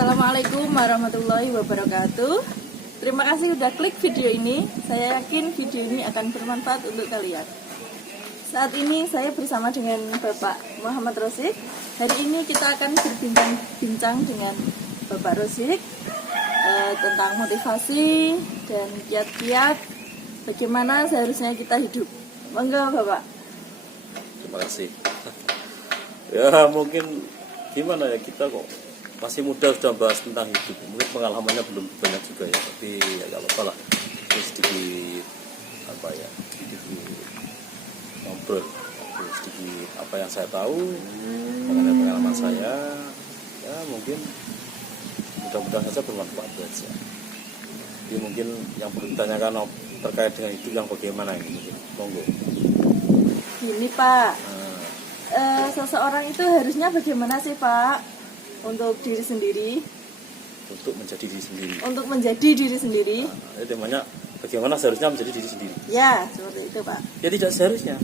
Assalamualaikum warahmatullahi wabarakatuh. Terima kasih sudah klik video ini. Saya yakin video ini akan bermanfaat untuk kalian. Saat ini saya bersama dengan Bapak Muhammad Rosik. Hari ini kita akan berbincang dengan Bapak Rosik tentang motivasi dan kiat-kiat bagaimana seharusnya kita hidup. Monggo Bapak. Terima kasih. Ya mungkin gimana ya, kita kok masih muda sudah bahas tentang hidup. Mungkin pengalamannya belum banyak juga ya, tapi ya gak apa-apa lah. Ini sedikit sedikit ngobrol, sedikit apa yang saya tahu mengenai pengalaman saya. Ya mungkin mudah-mudahan saja bermanfaat saja. Jadi mungkin yang perlu ditanyakan terkait dengan hidup yang bagaimana ini, mungkin monggo. Gini Pak, seseorang itu harusnya bagaimana sih Pak? Untuk diri sendiri, untuk menjadi diri sendiri. Untuk menjadi diri sendiri. Nah, temanya bagaimana seharusnya menjadi diri sendiri. Ya, seperti itu Pak. Ya tidak seharusnya.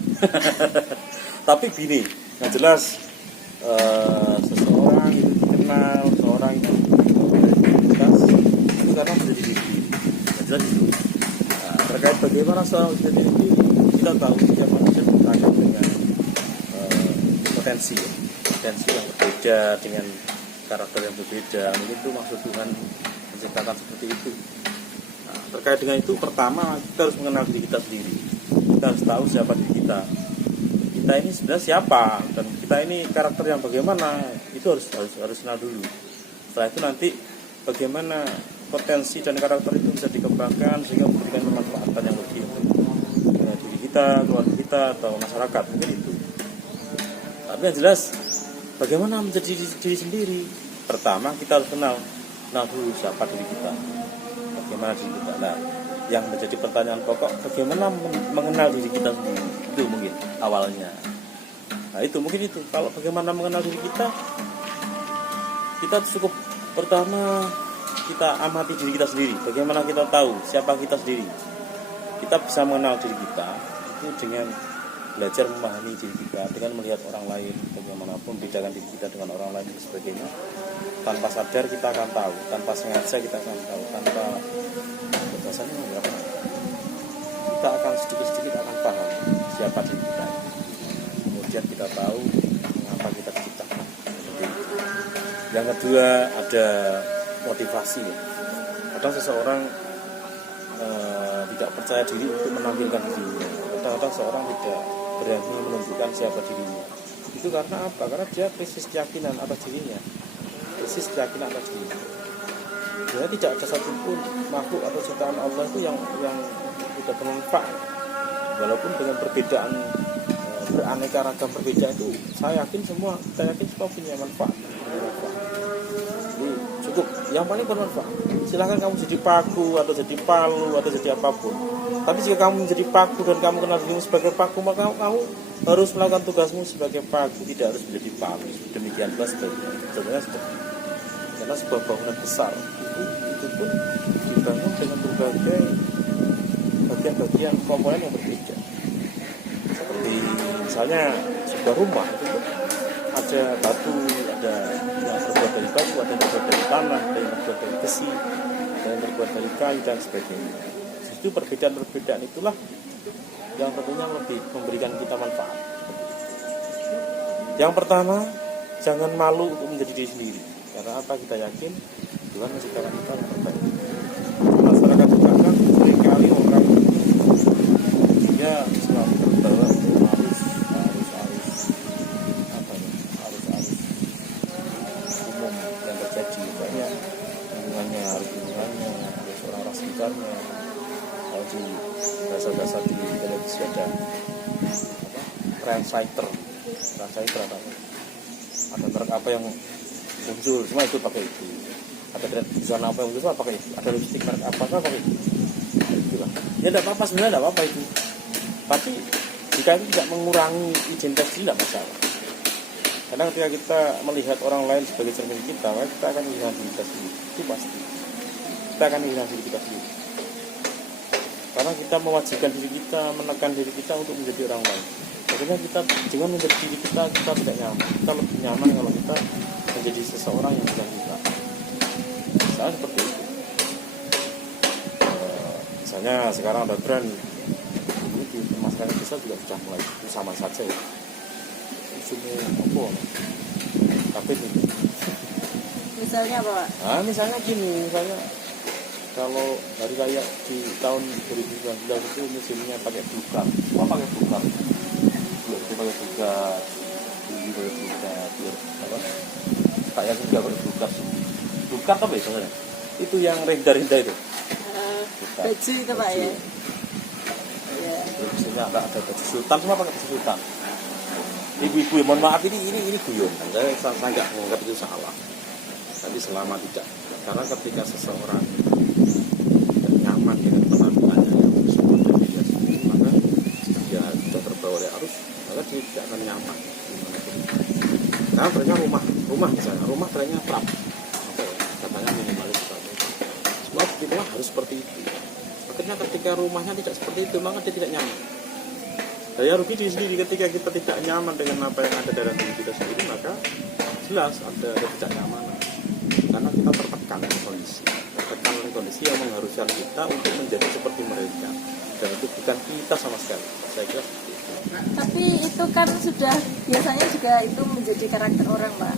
Tapi gini, yang jelas seseorang itu dikenal, seseorang itu beridentitas itu karena menjadi diri sendiri. Yang jelas itu. Nah, terkait bagaimana seorang menjadi diri sendiri, kita tahu setiap manusia berkaitan dengan potensi yang berbeda, dengan karakter yang berbeda. Mungkin itu maksud Tuhan menciptakan seperti itu. Nah, terkait dengan itu, pertama kita harus mengenal diri kita sendiri. Kita harus tahu siapa diri kita. Kita ini sebenarnya siapa, dan kita ini karakter yang bagaimana, itu harus kenal dulu. Setelah itu nanti bagaimana potensi dan karakter itu bisa dikembangkan sehingga memberikan kemanfaatan yang lebih untuk diri kita, keluarga kita, atau masyarakat. Mungkin itu. Tapi yang jelas, bagaimana menjadi diri sendiri? Pertama kita harus kenal dulu siapa diri kita, bagaimana diri kita. Nah, yang menjadi pertanyaan pokok, bagaimana mengenal diri kita sendiri? Itu mungkin awalnya. Nah itu mungkin itu. Kalau bagaimana mengenal diri kita cukup pertama kita amati diri kita sendiri. Bagaimana kita tahu siapa kita sendiri? Kita bisa mengenal diri kita itu dengan belajar memahami diri kita, dengan melihat orang lain, bagaimanapun bedakan diri kita dengan orang lain dan sebagainya. Tanpa sadar kita akan tahu, tanpa sengaja kita akan tahu, tanpa batasannya berapa, kita akan sedikit-sedikit akan paham siapa diri kita. Kemudian kita tahu mengapa kita diciptakan. Yang kedua ada motivasi. Kadang seseorang tidak percaya diri untuk menampilkan dirinya. Kadang-kadang seorang tidak berani menunjukkan siapa dirinya. Itu karena apa? Karena dia krisis keyakinan atas dirinya. Jadi tidak ada satupun makhluk atau ciptaan Allah itu yang tidak bermanfaat. Walaupun dengan perbedaan, beraneka ragam berbeda itu, saya yakin semua punya manfaat. Jadi cukup, yang paling bermanfaat. Silahkan kamu jadi paku atau jadi palu atau jadi apapun. Tapi jika kamu menjadi paku dan kamu kenal dirimu sebagai paku, maka kamu harus melakukan tugasmu sebagai paku, tidak harus menjadi palu. Demikian pula sebenarnya karena sebuah bangunan besar itu pun dibangun dengan berbagai bagian-bagian komponen yang berbeda. Seperti misalnya sebuah rumah itu pun ada batu, ada yang terbuat dari batu, ada yang terbuat dari tanah, ada yang terbuat dari besi, ada yang terbuat dari kayu dan sebagainya. Itu perbedaan itulah yang tentunya lebih memberikan kita manfaat. Yang pertama, jangan malu untuk menjadi diri sendiri. Karena apa? Kita yakin Tuhan menciptakan kita yang terbaik. Masyarakat sekarang seringkali orang dia selalu terbawa arus umum yang terjadi, banyak hubungannya, harus orang sekitarnya. Di bahasa di televisi ada translator ada merek apa yang muncul, semua itu pakai itu. Ada brand busana apa yang muncul, pakai itu. Ada lipstick merek apa pakai itu. Itulah. Ya tidak apa-apa, sebenarnya tidak apa-apa itu. Tapi jika itu tidak mengurangi identitas diri, tidak masalah. Karena ketika kita melihat orang lain sebagai cermin kita, maka kita akan melihat diri kita sendiri. Itu pasti. Kita akan melihat diri kita sendiri. Karena kita mewajibkan diri kita, menekan diri kita untuk menjadi orang lain. Akhirnya kita dengan menjadi diri kita tidak nyaman. Kita lebih nyaman kalau kita menjadi seseorang yang bukan kita. Misalnya seperti itu. Misalnya sekarang ada tren ini di masyarakat desa juga sudah mulai itu sama saja ya. Isunya apa? Tapi ini. Misalnya apa, Pak? Nah, misalnya gini, misalnya kalau hari raya di tahun 2019 itu musimnya pakai buka, semua pakai buka, belum itu pakai buka, ini pakai buka, apa? Kayak juga pakai buka apa ya sebenarnya? Itu yang rendah-rendah itu. Baju itu Pak ya. Iya. Terus di sini ada baju sultan, semua pakai baju sultan. Ibu-ibu, mohon maaf ini guyon, saya nggak menganggap itu salah. Tapi selama tidak, karena ketika seseorang tidak nyaman dengan penampilannya yang seperti dia sendiri, maka dia sudah terbawa oleh arus, maka dia tidak akan nyaman. Karena mereka rumah misalnya, rumah trennya prap, katanya minimalis prap. Semua kita harus seperti itu. Akhirnya ketika rumahnya tidak seperti itu, maka dia tidak nyaman. Daya rugi diri sendiri ketika kita tidak nyaman dengan apa yang ada dalam diri kita sendiri, maka jelas ada ketidaknyamanan. Karena kita tertekan oleh kondisi yang mengharuskan kita untuk menjadi seperti mereka, dan itu bukan kita sama sekali. Saya kira seperti itu. Tapi itu kan sudah biasanya juga itu menjadi karakter orang, Pak.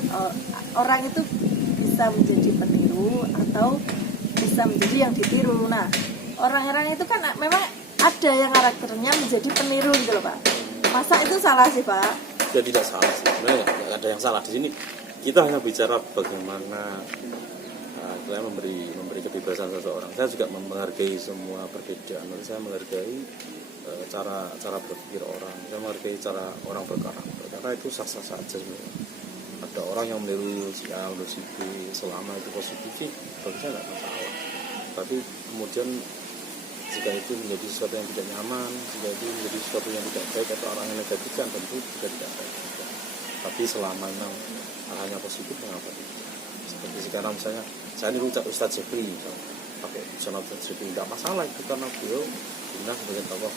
Orang itu bisa menjadi peniru atau bisa menjadi yang ditiru. Nah, orang-orang itu kan memang ada yang karakternya menjadi peniru gitu loh, Pak. Masa itu salah sih, Pak? Ya tidak salah sih, sebenarnya nggak ada yang salah di sini. Kita hanya bicara bagaimana saya memberi kebebasan seseorang. Saya juga menghargai semua perbedaan. Saya menghargai cara berpikir orang. Saya menghargai cara orang berkarakter. Karena itu sah-sah saja sebenarnya. Ada orang yang meniru si A, meniru si B, selama itu positif sih, bagi saya nggak masalah. Tapi kemudian jika itu menjadi sesuatu yang tidak nyaman, jika itu menjadi sesuatu yang tidak baik atau orang yang negatif, kan tentu juga tidak baik juga. Tapi selama memang hanya positif, mengapa tidak? Seperti sekarang misalnya saya ini Ustadz Jeffrey misalnya, pakai channel Ustadz Jeffrey, tidak masalah itu karena beliau dikenal sebagai tokoh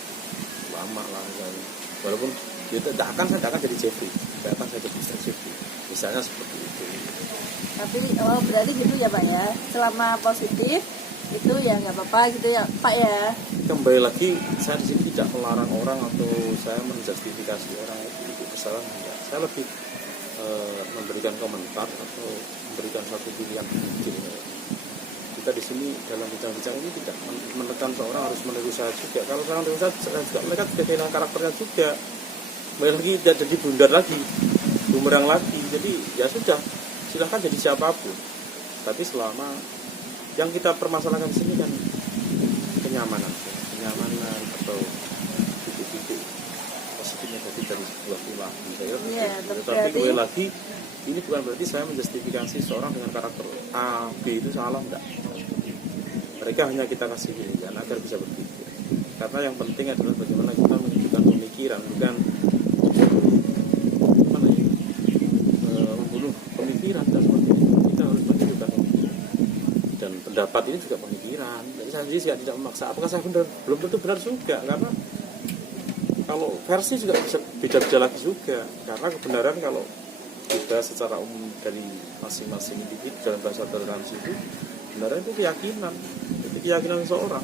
lama lah misalnya. Walaupun saya tidak akan jadi Jeffrey, tidak akan saya jadi Ustadz Jeffrey, misalnya seperti itu. Tapi berarti gitu ya Pak ya, selama positif itu ya nggak apa-apa gitu ya Pak ya. Kembali lagi, saya di sini tidak melarang orang atau saya menjustifikasi orang itu kesalahan, enggak. Saya lebih memberikan komentar atau memberikan satu pilihan mungkin. Kita di sini dalam bincang-bincang ini tidak menekan seorang harus meniru saya juga. Kalau seorang meniru saya juga, mereka tidak kehilangan karakternya juga. Mereka lagi tidak jadi bundar lagi, bumerang lagi. Jadi ya sudah, silahkan jadi siapapun. Tapi selama yang kita permasalahkan di sini kan kenyamanan atau titik-titik positif negatif dari sebuah perilaku. Tapi sekali lagi, ini bukan berarti saya menjustifikasi seorang dengan karakter A, B itu salah, enggak. Mereka hanya kita kasih pilihan agar bisa berpikir. Karena yang penting adalah bagaimana kita menunjukkan pemikiran, bukan membunuh pemikiran dan seperti itu. Kita harus menunjukkan pemikiran. Dan pendapat ini juga pemikiran. Jadi saya sendiri tidak memaksa. Apakah saya benar? Belum tentu benar juga, karena kalau versi juga bisa beda-beda lagi juga. Karena kebenaran kalau kita secara umum dari masing-masing individu dalam bahasa toleransi itu, kebenaran itu keyakinan. Jadi keyakinan seseorang,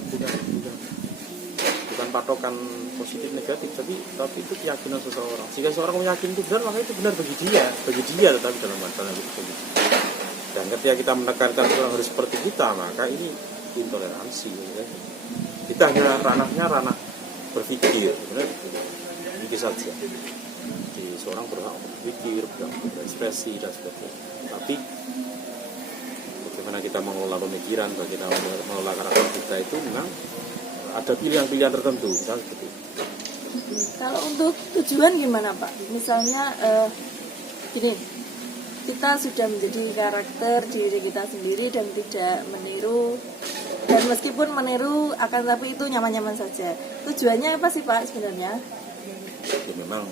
bukan patokan positif negatif, tapi itu keyakinan seseorang. Jika seseorang meyakini itu benar, maka itu benar bagi dia, tetapi dalam bahasa itu. Dan ketika kita menekankan orang harus seperti kita, maka ini intoleransi. Ya. Kita hanya ranah berpikir, benar? Ini saja. Jadi seorang berhak berpikir, berhak berekspresi dan sebagainya. Tapi bagaimana kita mengelola pemikiran, bagaimana mengelola karakter kita itu memang ada pilihan-pilihan tertentu, misalnya seperti itu. Kalau untuk tujuan gimana Pak? Misalnya gini, kita sudah menjadi karakter diri kita sendiri dan tidak meniru, dan meskipun meniru akan tapi itu nyaman-nyaman saja. Tujuannya apa sih Pak sebenarnya? Ya memang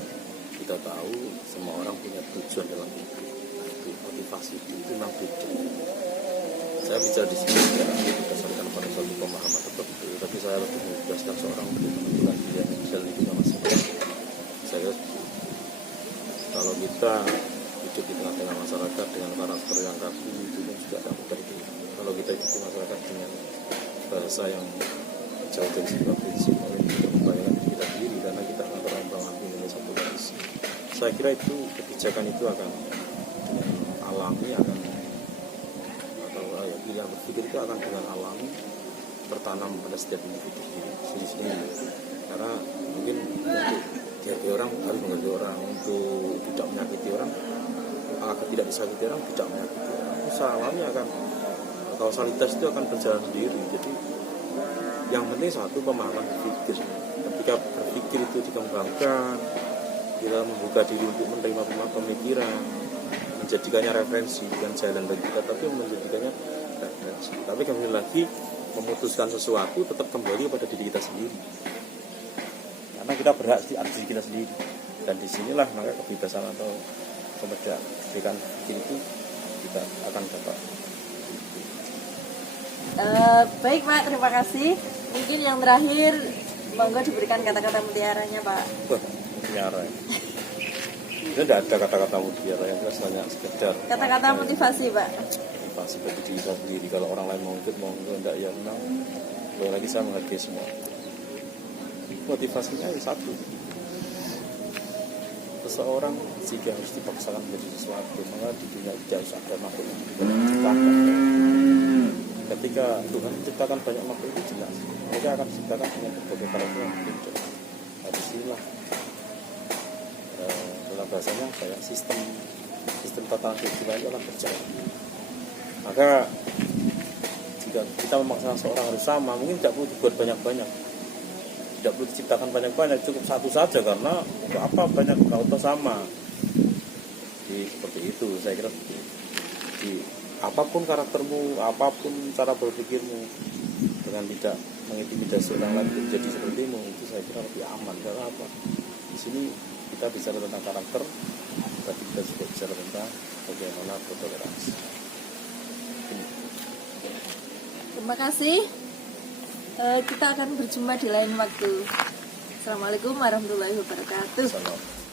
kita tahu semua orang punya tujuan dalam hidup. Itu motivasi itu memang beda. Saya bicara di sini tidak berdasarkan pada suatu pemahaman tertentu, tapi saya lebih menjelaskan seorang untuk menentukan pilihan yang bisa lebih masing-masing. Saya kalau kita hidup di tengah-tengah masyarakat dengan karakter yang kaku itu juga tidak mudah itu. Kalau masa yang jauh dari sebuah prinsip, mungkin kita membayangkan diri kita sendiri karena kita akan terombang ambing oleh satu garis. Saya kira itu kebijakan itu akan alami, akan atau ya pilihan berpikir itu akan dengan alami tertanam pada setiap individu sendiri. Karena mungkin untuk dihargai orang harus menghargai orang, untuk tidak menyakiti orang agar tidak disakiti orang, tidak menyakiti orang. Secara alami akan kausalitas itu akan berjalan sendiri. Jadi yang penting satu pemahaman berpikir. Ketika berpikir itu dikembangkan, kita membuka diri untuk menerima pemikiran, menjadikannya referensi, bukan jalan bagi kita, tapi menjadikannya referensi. Tapi kembali lagi memutuskan sesuatu tetap kembali pada diri kita sendiri. Karena kita berhak di atas diri kita sendiri. Dan disinilah maka kebebasan atau kemerdekaan pikir itu kita akan dapat. Baik Pak, terima kasih. Mungkin yang terakhir monggo diberikan kata-kata mutiaranya Pak. Mutiara ya. Itu tidak ada kata-kata mutiara, yang jelas hanya sekedar Kata-kata motivasi Pak. motivasi bagi diri saya sendiri. Kalau orang lain mau ikut, mau enggak ya memang. Kalau lagi saya menghargai semua. Motivasinya satu. Seseorang jika harus dipaksakan menjadi sesuatu, maka di dunia tidak usah ada makhluk yang diciptakan. Ketika Tuhan menciptakan banyak makhluk itu jelas, mereka akan diciptakan dengan berbagai karakter yang berbeda. Habis inilah dalam bahasanya kayak sistem tatanan kehidupan itu akan berjalan. Maka jika kita memaksakan seorang harus sama, mungkin tidak perlu dibuat banyak-banyak, tidak perlu diciptakan banyak-banyak, cukup satu saja, karena untuk apa banyak kalau sama. Jadi seperti itu saya kira. Jadi apapun karaktermu, apapun cara berpikirmu, dengan tidak mengintimidasi orang lain menjadi sepertimu, itu saya kira lebih aman. Karena apa? Di sini kita bicara tentang karakter, tapi kita juga bicara tentang bagaimana bertoleransi. Terima kasih. Kita akan berjumpa di lain waktu. Assalamualaikum warahmatullahi wabarakatuh. Salam.